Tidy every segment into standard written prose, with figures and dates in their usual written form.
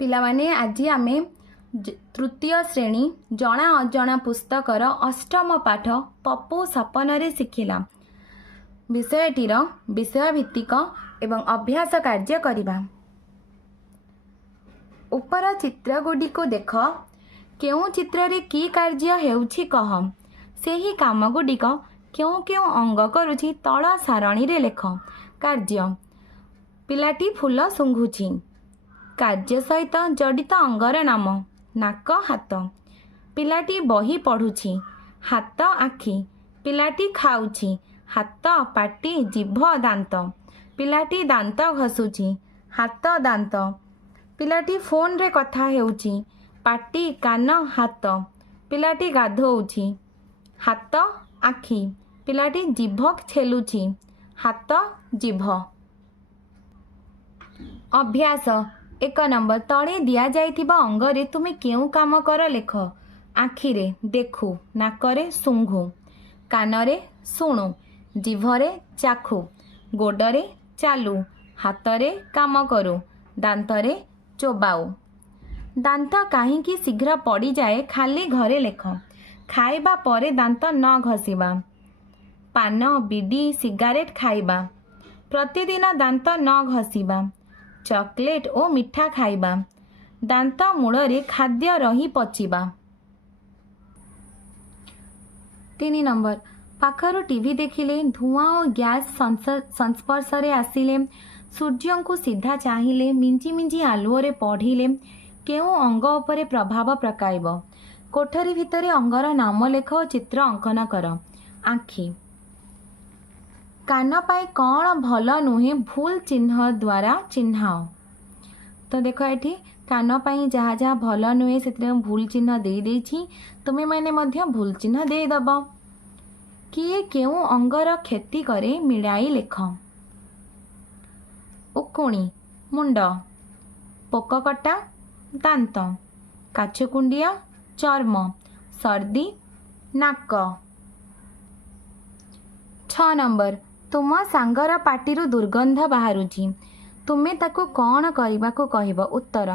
पिलामाने आज आमे तृतीय श्रेणी जना अजना पुस्तकर अष्टम पाठ पप्पू सपन शिखिला विषयटीर विषयभित्तिक एवं अभ्यास कार्य करिबा। उपर चित्र गुडी को देख केउ चित्र रे की कार्य हेउछि कह सेही काम गुडिक क्यों क्यों अंग करुछि तळ सारणी रे लेख। कार्य पिलाटी फूल सुंघुछि। कार्य सहित जड़ित अंगर नाम नाक हाथ। पिलाटी बही पढ़ुछि। हाथ आखि। पिलाटी खाउछि। हाथ पाटी जीभ दांत। पिलाटी दांत घसुछि। हाथ दांत। पिलाटी फोन रे कथा हेउछि। पाटी कान हाथ। पिलाटी गाधोउछि। हाथ आखि। पिलाटी जीभ छेलुछि। हाथ जीभ। अभ्यास 1 नंबर तले दिया जाइथिबा अंगरे तुमे केउ काम कर लेख। आखिरे देखु। नाकरे सुंघु। कानरे शुणु। जीभरे चाखु। गोडरे चालु। हाथरे काम करू। दांतरे चोबाऊ। दांत काहींकी शीघ्र पड़ी जाए खाली घरे लेख। खाइबा परे दांत न घसीबा। पान बीड़ी सिगारेट खाइबा। प्रतिदिन दांत न घसीबा। चॉकलेट और मिठा खाइबा। दांत मूलरे खाद्य रही पचिबा। 3 नंबर पाखर टीवी देखिले धुआं और गैस संस्पर्श रे आसिले सूर्य को सीधा चाहिए मिंजी मिंजी आलुओरे पढ़िले केउ अंग उपरे प्रभाव पकाइब। कोठरी भितरे अंगर नाम लेख और चित्र अंकन कर। आखि कान पाई कौन भल नुहे भूल चिन्ह द्वारा चिन्हाओ। तो देख ये कान पाई जहाँ जहाँ भल नुहे से भूल चिन्ह दे देछि तुमे माने मध्य भूल चिन्ह दे दब। किए केउ अंगर क्षति करे मिड़ाई लेख। उकुणी मुंड। पोककटा दांत। काछकुंडिया चर्म। सर्दी नाक। 6 नंबर तुम सांगर पाटिरु दुर्गंध बाहरुची तुमे ताकु कौन करबाकू कहब। उत्तर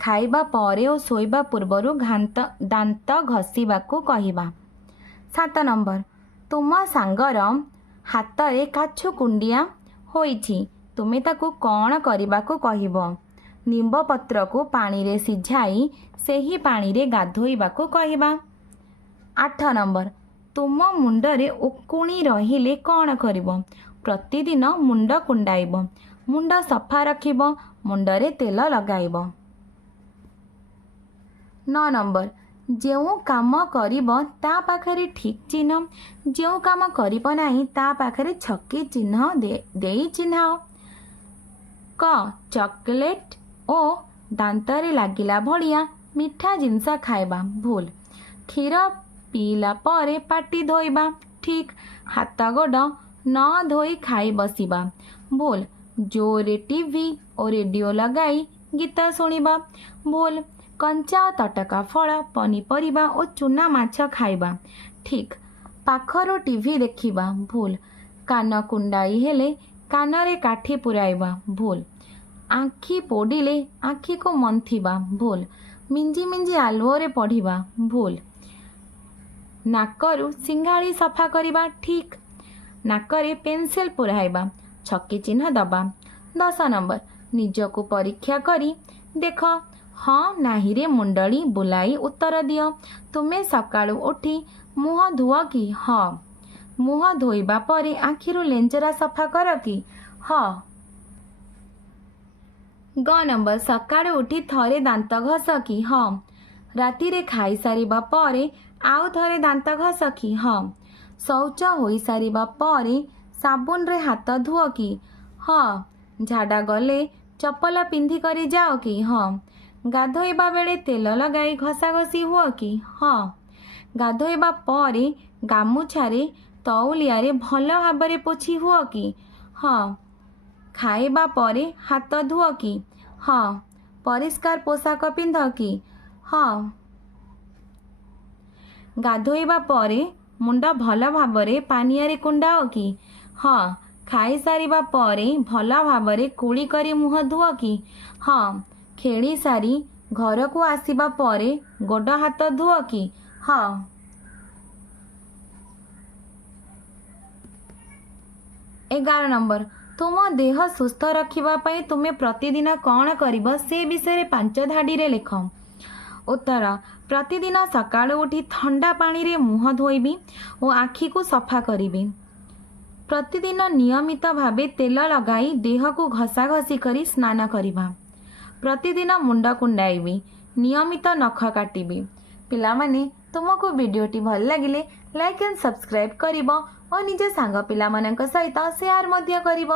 खाइबा परे और सोइबा पूर्वरु दांत घसीबाकू कहबा। 7 नंबर तुम सांगर हाथरे काछु कुंडिया होइछि तुमे ताकु कौन करबाकू कहब। निंब पत्र को पानी रे सिझाई सेही पानी रे गाधोइबाकू कहबा। 8 नंबर तुम मुंडरे उकुणी रहिले कौन करिब। प्रतिदिन मुंड कुंडाइब। मुंड सफा रखिब। मुंडरे तेल लगाइब। 9 नंबर जेउ काम करिब ता पाखरे ठीक चिन्ह जेउ काम करिब नाही ता पाखरे छक्की चिन्ह देई चिन्हाओ। क चॉकलेट ओ दांतरे लागिला भलिया मिठा जिनस खाइबा। भूल। क्षीर पीला परे पाटी धोइबा। ठीक। हाथ गोड़ न धोई खाई बसिबा। भूल। जोरे टीवी और रेडियो लगाई गीत शुणिबा। भूल। कंचा तटका फल पनीपरिबा और चूना माछ खाइबा। ठीक। पाखरो टीवी देखिबा। भूल। कान कुंडाई हेले कानरे काठी पुराइबा। भूल। आखि पोडिले आखि को मंथिबा। भूल। मिंजी मिंजी आलुओरे पढ़िबा। भूल। नाकरु सिंघाड़ी सफा करिबा। ठीक। नाकरे पेंसिल पुराइबा। छक्की चिन्ह दबा। 10 नंबर निजको परीक्षा करी देख हाँ नाही रे मुंडली बुलाई उत्तर दियो। तुमे सकाळु उठी मुह धुओ कि हाँ। मुह धोइबा परे आखिरु लेंजरा सफा कर कि हाँ। ग नंबर सकाळु उठी थरे दांत घस कि हाँ। राति रे खाई सारिबा परे आउ थरे दांत घस कि हाँ। शौच होई सारिबा परे साबुन रे हाथ धुओ कि हाँ। झाड़ा गले चप्पल पिंधि करी जाओ कि हाँ। गाधोइबा बेले तेल लगाई घसा घसी हुओ कि हाँ। गाधोइबा परे गामुछारे तौलियारे भल भाबरे पोछि हुओ कि हाँ। खाइबा परे हाथ धुओ कि हाँ। परिष्कार पोशाक पिंध कि हाँ। गाधोइबा परे मुंड भल भाबरे पानियारे कुंडाओ कि हाँ। खाई सारिबा परे भल भाबरे कुली करी मुह धुओ कि हाँ। ଖେଳି ସାରି ଘରକୁ ଆସିବା ପରେ ଗୋଡ଼ ହାତ ଧୁଅ କି? ହଁ। 11 ନମ୍ବର, ତୁମ ଦେହ ସୁସ୍ଥ ରଖିବା ପାଇଁ ତୁମେ ପ୍ରତିଦିନ କ'ଣ କରିବ ସେ ବିଷୟରେ 5 ଧାଡ଼ିରେ ଲେଖ। ଉତ୍ତର, ପ୍ରତିଦିନ ସକାଳୁ ଉଠି ଥଣ୍ଡା ପାଣିରେ ମୁହଁ ଧୋଇବି ଓ ଆଖିକୁ ସଫା କରିବି। ପ୍ରତିଦିନ ନିୟମିତ ଭାବେ ତେଲ ଲଗାଇ ଦେହକୁ ଘଷାଘଷି କରି ସ୍ନାନ କରିବା। ପ୍ରତିଦିନ ମୁଣ୍ଡ କୁଣ୍ଡାଇବି। ନିୟମିତ ନଖ କାଟିବି। ପିଲାମାନେ, ତୁମକୁ ଭିଡ଼ିଓଟି ଭଲ ଲାଗିଲେ ଲାଇକ୍ ଆଣ୍ଡ ସବସ୍କ୍ରାଇବ୍ କରିବ ଓ ନିଜ ସାଙ୍ଗ ପିଲାମାନଙ୍କ ସହିତ ସେୟାର ମଧ୍ୟ କରିବ।